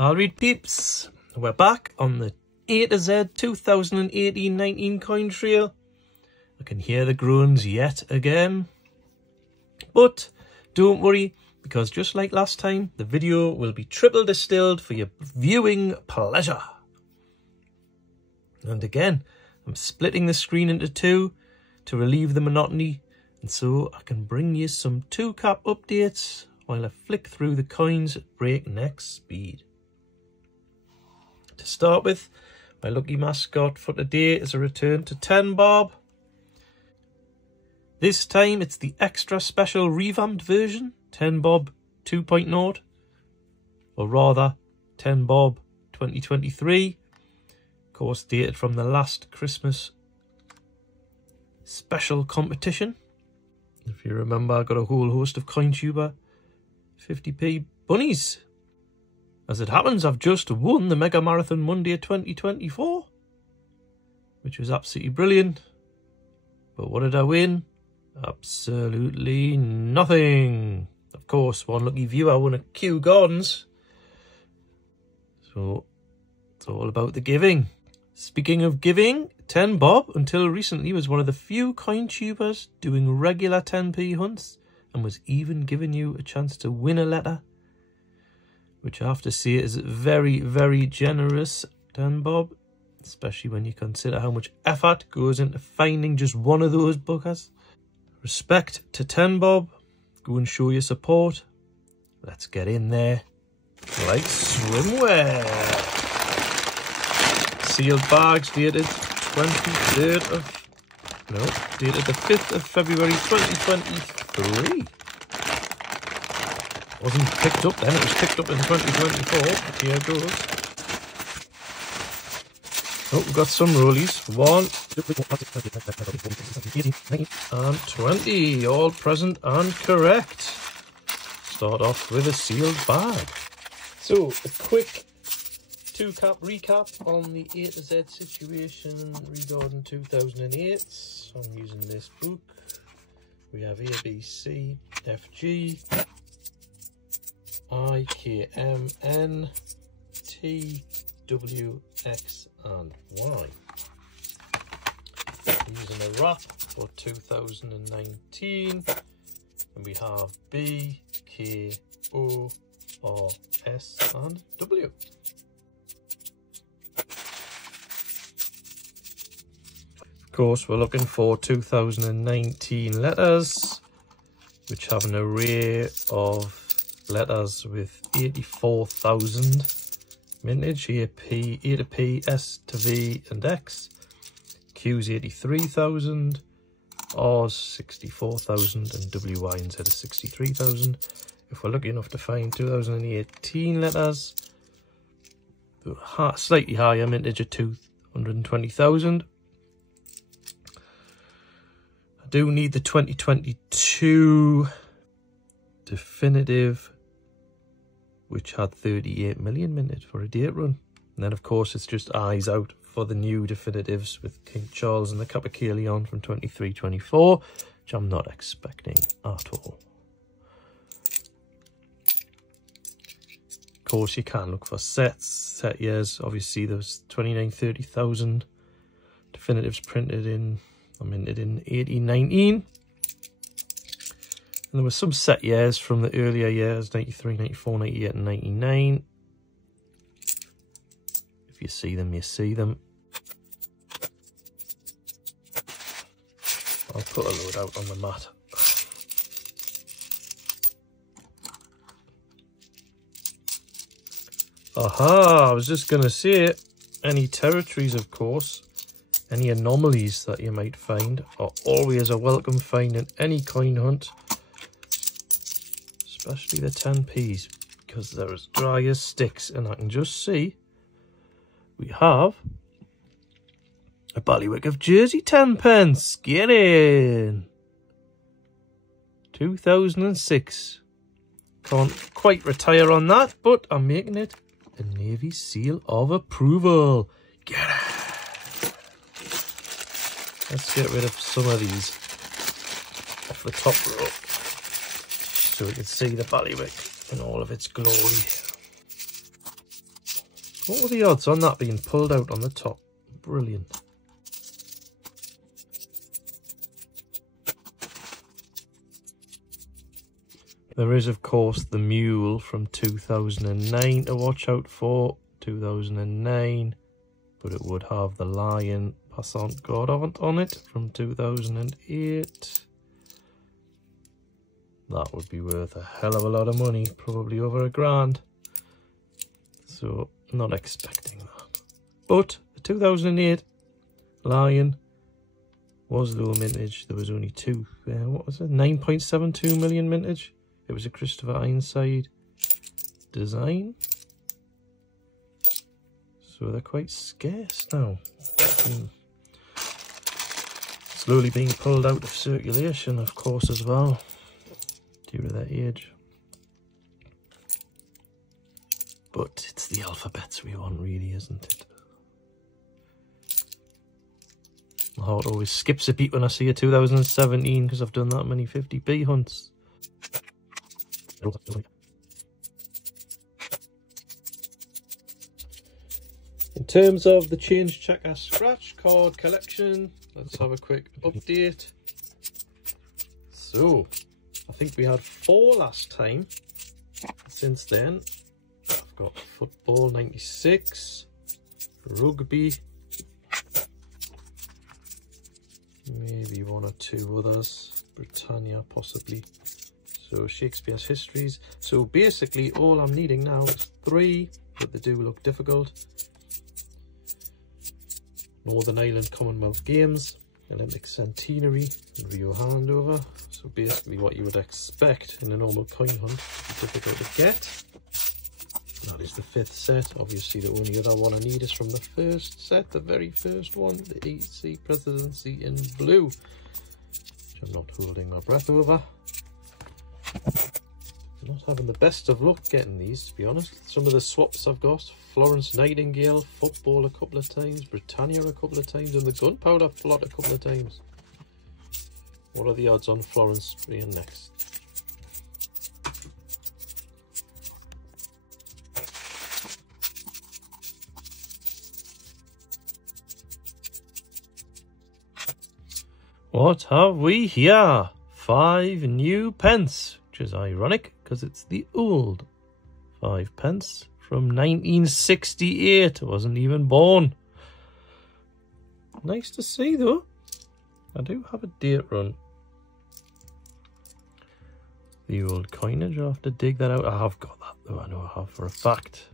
I'll read peeps. We're back on the A to Z 2018-19 coin trail. I can hear the groans yet again. But don't worry, because just like last time, the video will be triple distilled for your viewing pleasure. And again, I'm splitting the screen into two to relieve the monotony, and so I can bring you some 2-cap updates while I flick through the coins at breakneck speed. To start with, my lucky mascot for today is a return to 10 bob. This time it's the extra special revamped version, 10 bob 2.0, or rather 10 bob 2023. Of course, dated from the last Christmas special competition. If you remember, I got a whole host of CoinTuber 50p bunnies. As it happens, I've just won the Mega Marathon Monday 2024, which was absolutely brilliant. But what did I win? Absolutely nothing. Of course, one lucky viewer won a Kew Gardens. So it's all about the giving. Speaking of giving, 10 bob until recently was one of the few CoinTubers doing regular 10p hunts, and was even giving you a chance to win a letter, which I have to say is very, very generous, 10 bob, especially when you consider how much effort goes into finding just one of those buggers. Respect to 10 bob, go and show your support. Let's get in there like swimwear. Sealed bags dated the 5th of February 2023. Wasn't picked up then, it was picked up in 2024. Here it goes. Oh, we've got some rollies. 1, 2, and 20. All present and correct. Start off with a sealed bag. So, a quick 2-cap recap on the A to Z situation regarding 2008. So I'm using this book. We have A, B, C, F, G, I, K, M, N, T, W, X, and Y. I'm using a wrap for 2019, and we have B, K, O, R, S, and W. Of course, we're looking for 2019 letters, which have an array of letters with 84,000 mintage. A to P, S to V and X. Q's 83,000, R's 64,000, and WY and Z is 63,000. If we're lucky enough to find 2018 letters, slightly higher mintage at 220,000. I do need the 2022 definitive, which had 38 million minutes for a date run. And then, of course, it's just eyes out for the new definitives with King Charles and the Capicalion from 23-24, which I'm not expecting at all. Of course, you can look for set years. Obviously, there's 29-30,000 definitives printed in, minted in 18-19. And there were some set years from the earlier years, 93, 94, 98, and 99. If you see them, you see them. I'll put a load out on the mat. Aha, I was just going to say, any territories, of course, any anomalies that you might find are always a welcome find in any coin hunt. Especially the 10p's, because they're as dry as sticks. And I can just see we have a Ballywick of Jersey 10p. Get in! 2006. Can't quite retire on that, but I'm making it a Navy seal of approval. Get it! Let's get rid of some of these off the top row, so we can see the Ballywick in all of its glory. What were the odds on that being pulled out on the top? Brilliant. There is, of course, the mule from 2009 to watch out for. 2009. But it would have the lion Passant Gordon on it from 2008. That would be worth a hell of a lot of money, probably over £1,000. So, not expecting that. But the 2008 lion was low mintage. There was only two. What was it? 9.72 million mintage. It was a Christopher Ironside design. So they're quite scarce now. Slowly being pulled out of circulation, of course, as well, due to their age. But it's the alphabets we want, really, isn't it? My heart always skips a beat when I see a 2017 because I've done that many 50p hunts. In terms of the change checker scratch card collection, let's have a quick update. So, I think we had 4 last time. Since then, I've got football 96, rugby, maybe 1 or 2 others, Britannia possibly. So Shakespeare's histories. So basically all I'm needing now is 3, but they do look difficult. Northern Ireland Commonwealth Games, Olympic Centenary, and Rio Handover. So basically what you would expect in a normal coin hunt, difficult to get. That is the 5th set. Obviously the only other one I need is from the first set, the very first one, the EC Presidency in blue, which I'm not holding my breath over. I'm not having the best of luck getting these, to be honest. Some of the swaps I've got: Florence Nightingale, football a couple of times, Britannia a couple of times, and the gunpowder plot a couple of times. What are the odds on Florence being next? What have we here? 5 new pence, which is ironic because it's the old 5 pence from 1968. I wasn't even born. Nice to see though. I do have a date run. The old coinage, I'll have to dig that out. I have got that though, I know I have for a fact.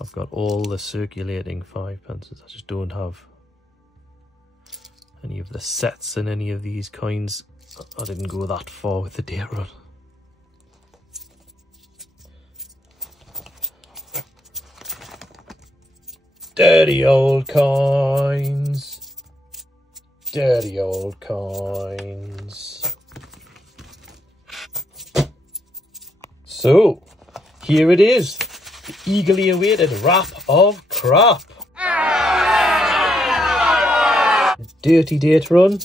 I've got all the circulating 5 pences. I just don't have any of the sets in any of these coins. I didn't go that far with the date run. Dirty old coins. Dirty old coins. So, here it is. The eagerly awaited wrap of crap. Dirty date run.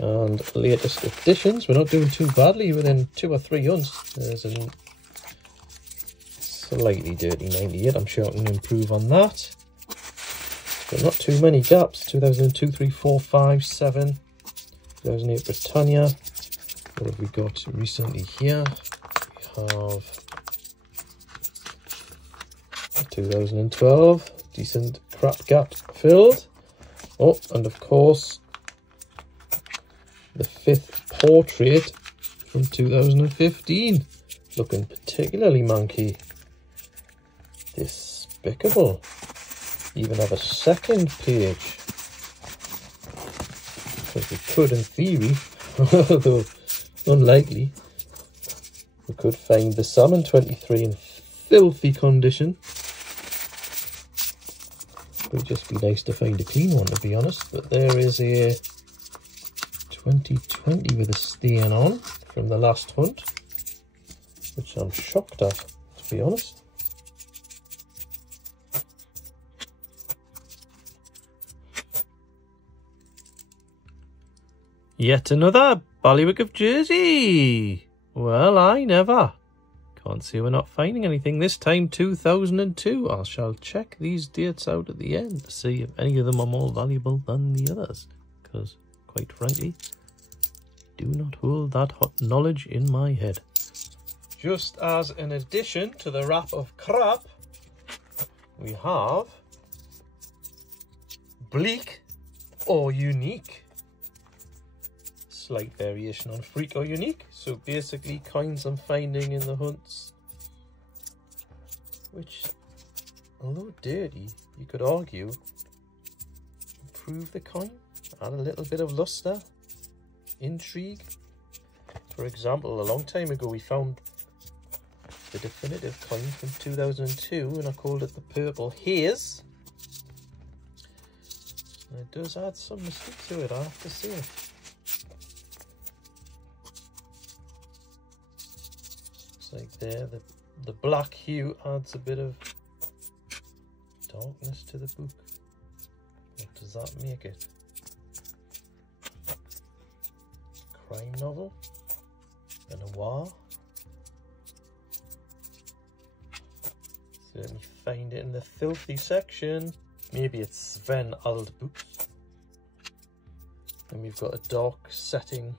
And latest additions. We're not doing too badly within 2 or 3 hunts. There's a slightly dirty 98. I'm sure I can improve on that. But not too many gaps. 2002, 3, 4, 5, 7. 2008 Britannia. What have we got recently here? We have 2012. Decent crap gap filled. Oh, and of course, the 5th portrait from 2015, looking particularly manky. Despicable. Even have a 2nd page. Because we could, in theory, although unlikely, we could find the Salmon 23 in filthy condition. It would just be nice to find a clean one, to be honest. But there is a 2020 with a stain on from the last hunt, which I'm shocked at, to be honest. Yet another Ballywick of Jersey. Well, I never. Can't say we're not finding anything. This time 2002. I shall check these dates out at the end to see if any of them are more valuable than the others. Because, quite frankly, I do not hold that hot knowledge in my head. Just as an addition to the wrap of crap, we have bleak or unique. Slight variation on freak or unique. So basically coins I'm finding in the hunts, which, although dirty, you could argue improve the coin, add a little bit of luster, intrigue. For example, a long time ago we found the definitive coin from 2002 and I called it the Purple Haze. And it does add some mystique to it, I have to say. Like there, the black hue adds a bit of darkness to the book. What does that make it? Crime novel? A noir? Certainly find it in the filthy section. Maybe it's Sven Ald books. And we've got a dark setting.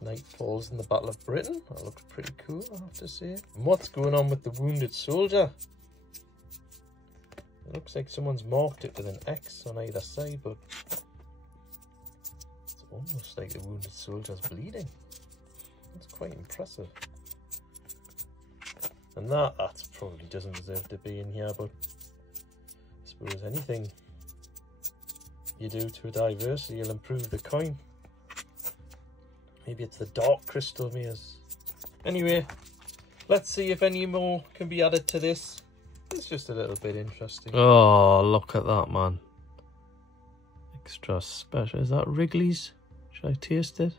Night falls in the Battle of Britain. That looks pretty cool, I have to say. And what's going on with the wounded soldier? It looks like someone's marked it with an X on either side, but it's almost like the wounded soldier's bleeding. That's quite impressive. And that probably doesn't deserve to be in here, but I suppose anything you do to a diversity will improve the coin. Maybe it's the dark crystal maze. Anyway, let's see if any more can be added to this. It's just a little bit interesting. Oh, look at that, man. Extra special. Is that Wrigley's? Should I taste it?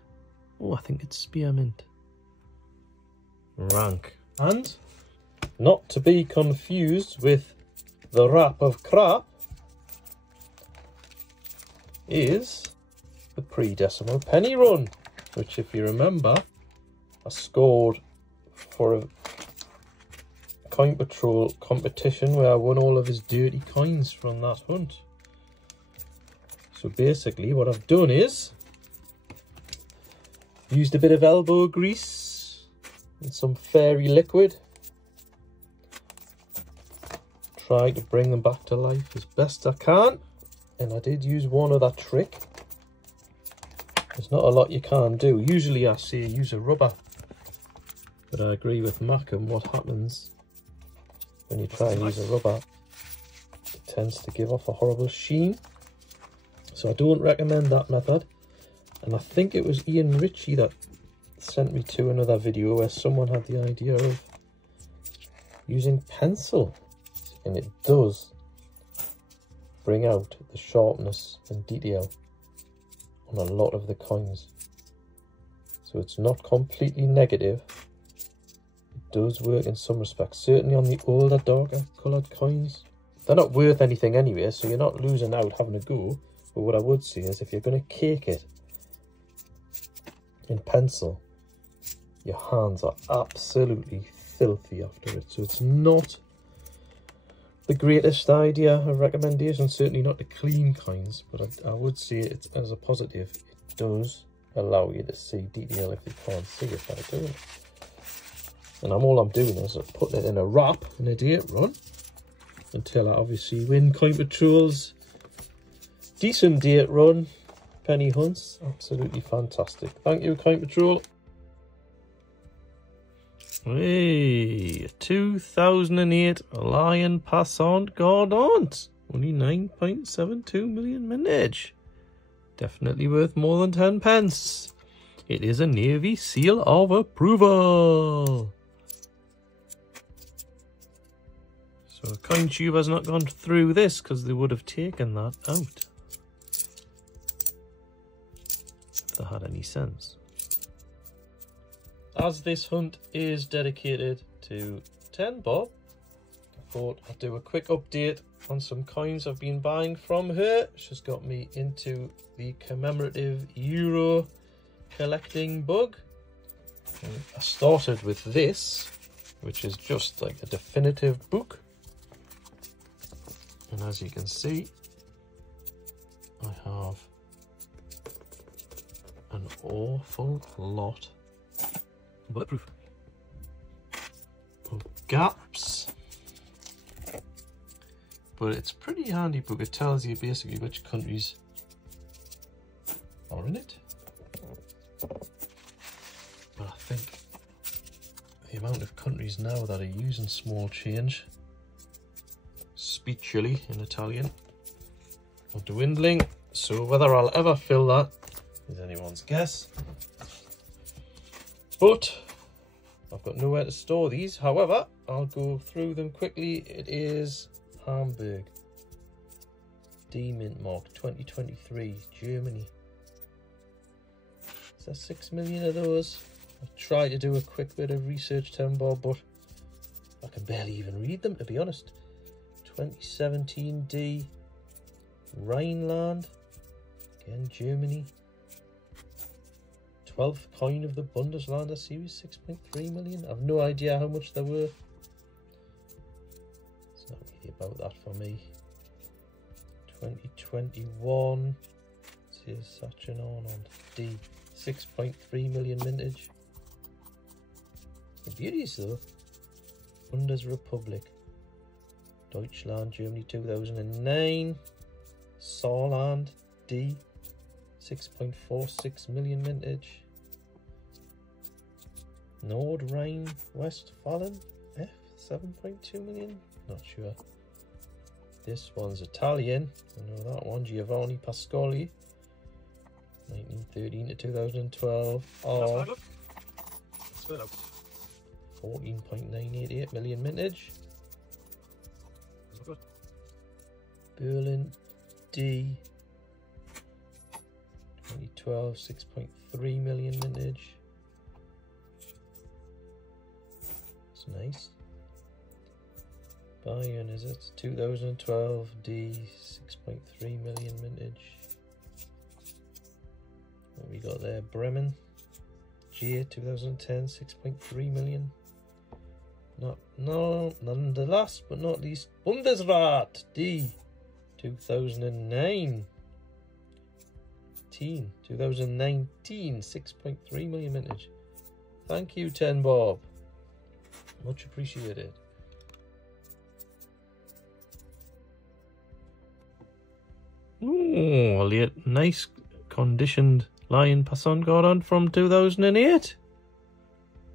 Oh, I think it's spearmint. Rank. And not to be confused with the wrap of crap is the pre-decimal penny run, which, if you remember, I scored for a coin patrol competition where I won all of his dirty coins from that hunt. So basically what I've done is used a bit of elbow grease and some fairy liquid, tried to bring them back to life as best I can, and I did use one other trick. There's not a lot you can do. Usually I say use a rubber, but I agree with Mackham. What happens when you try and use a rubber, it tends to give off a horrible sheen. So I don't recommend that method. And I think it was Ian Ritchie that sent me to another video where someone had the idea of using pencil, and it does bring out the sharpness and detail on a lot of the coins. So it's not completely negative. It does work in some respects, certainly on the older, darker coloured coins. They're not worth anything anyway, so you're not losing out having a go. But what I would say is, if you're going to cake it in pencil, your hands are absolutely filthy after it. So it's not the greatest idea or recommendation, certainly not to clean coins, but I would say it's as a positive. It does allow you to see detail if you can't see it by doing it. And all I'm doing is putting it in a wrap in a date run until I obviously win coin patrols. Decent date run, penny hunts, absolutely fantastic. Thank you, coin patrol. Hey, 2008 Lion Passant Gardant. Only 9.72 million mintage. Definitely worth more than 10 pence. It is a Navy seal of approval. So CoinTube has not gone through this because they would have taken that out. If they had any sense. As this hunt is dedicated to 10 Bob, I thought I'd do a quick update on some coins I've been buying from her. She's got me into the commemorative Euro collecting bug. I started with this, which is just like a definitive book. And as you can see, I have an awful lot bulletproof of gaps. But it's a pretty handy book. It tells you basically which countries are in it. But I think the amount of countries now that are using small change, spiccioli in Italian, are dwindling. So whether I'll ever fill that is anyone's guess. But I've got nowhere to store these. However, I'll go through them quickly. It is Hamburg, D mint mark 2023, Germany. Is there 6 million of those? I've tried to do a quick bit of research, Bob, but I can barely even read them, to be honest. 2017 D, Rhineland, again Germany. 12th coin of the Bundesländer series, 6.3 million. I've no idea how much they're worth. It's not really about that for me. 2021, here's Sachin on D, 6.3 million mintage. The beauties though, Bundesrepublik, Deutschland, Germany 2009, Saarland, D, 6.46 million mintage. Nordrhein-Westfalen, F, 7.2 million, not sure. This one's Italian, I know that one, Giovanni Pascoli, 1913 to 2012, R, 14.988 million mintage. Berlin, D, 2012, 6.3 million mintage. That's nice. Bayern, is it? 2012 D, 6.3 million mintage. What we got there? Bremen, G, 2010, 6.3 million. None the last but not least, Bundesrat D, 2009. 2019, 6.3 million mintage. Thank you, 10 Bob. Much appreciated. Oh, a nice conditioned Lion Passon Gordon from 2008.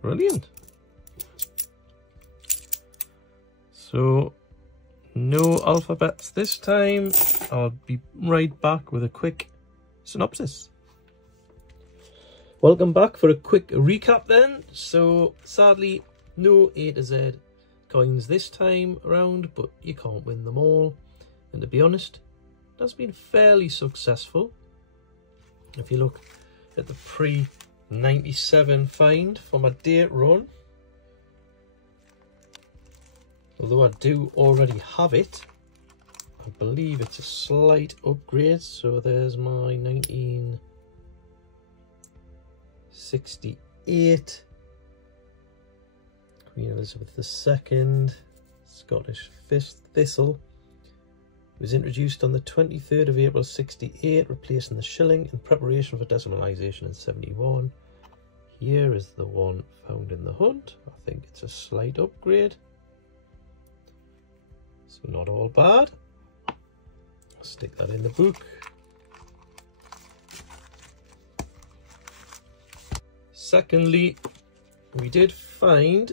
Brilliant. So, no alphabets this time. I'll be right back with a quick synopsis. Welcome back for a quick recap then. So, sadly, no A to Z coins this time around, but you can't win them all. And to be honest, that's been fairly successful. If you look at the pre-97 find for my date run, although I do already have it, I believe it's a slight upgrade. So there's my 1968 Queen Elizabeth II Scottish Thistle. It was introduced on the 23rd of April 68, replacing the shilling in preparation for decimalisation in 71. Here is the one found in the hunt. I think it's a slight upgrade. So not all bad. I'll stick that in the book. Secondly, we did find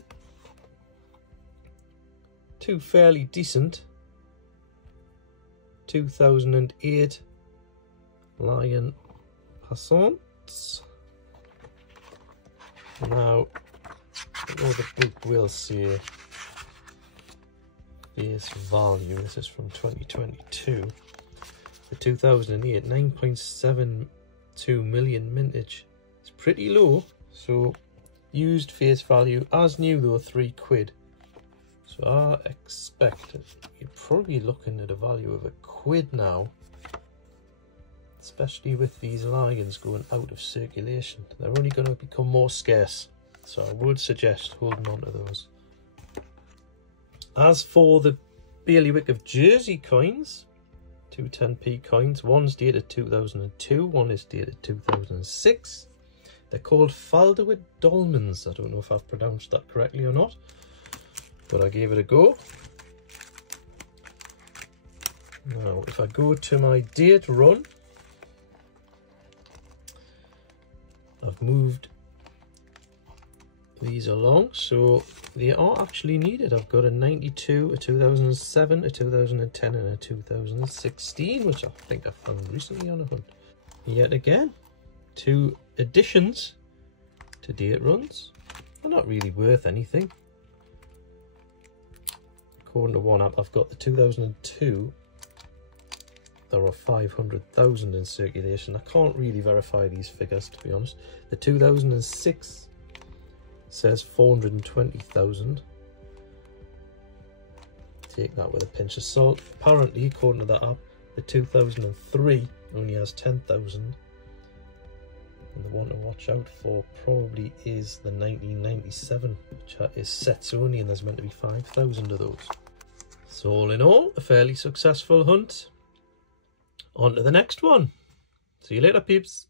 two fairly decent 2008 Lion Passants. Now, the book will say base value. This is from 2022. The 2008 9.72 million mintage. It's pretty low. So used face value as new though £3. So I expect you're probably looking at a value of £1 now, especially with these lions going out of circulation. They're only going to become more scarce. So I would suggest holding on to those. As for the bailiwick of Jersey coins, two 10p coins, one's dated 2002, one is dated 2006. They're called Faldewid Dolmens. I don't know if I've pronounced that correctly or not, but I gave it a go. Now, if I go to my date run, I've moved these along, so they are actually needed. I've got a 92, a 2007, a 2010 and a 2016, which I think I found recently on a hunt. Yet again, two additions to date runs. They're not really worth anything. According to one app, I've got the 2002. There are 500,000 in circulation. I can't really verify these figures, to be honest. The 2006 says 420,000. Take that with a pinch of salt. Apparently, according to that app, the 2003 only has 10,000. And the one to watch out for probably is the 1997, which is sets only, and there's meant to be 5,000 of those. So all in all, a fairly successful hunt. On to the next one. See you later, peeps.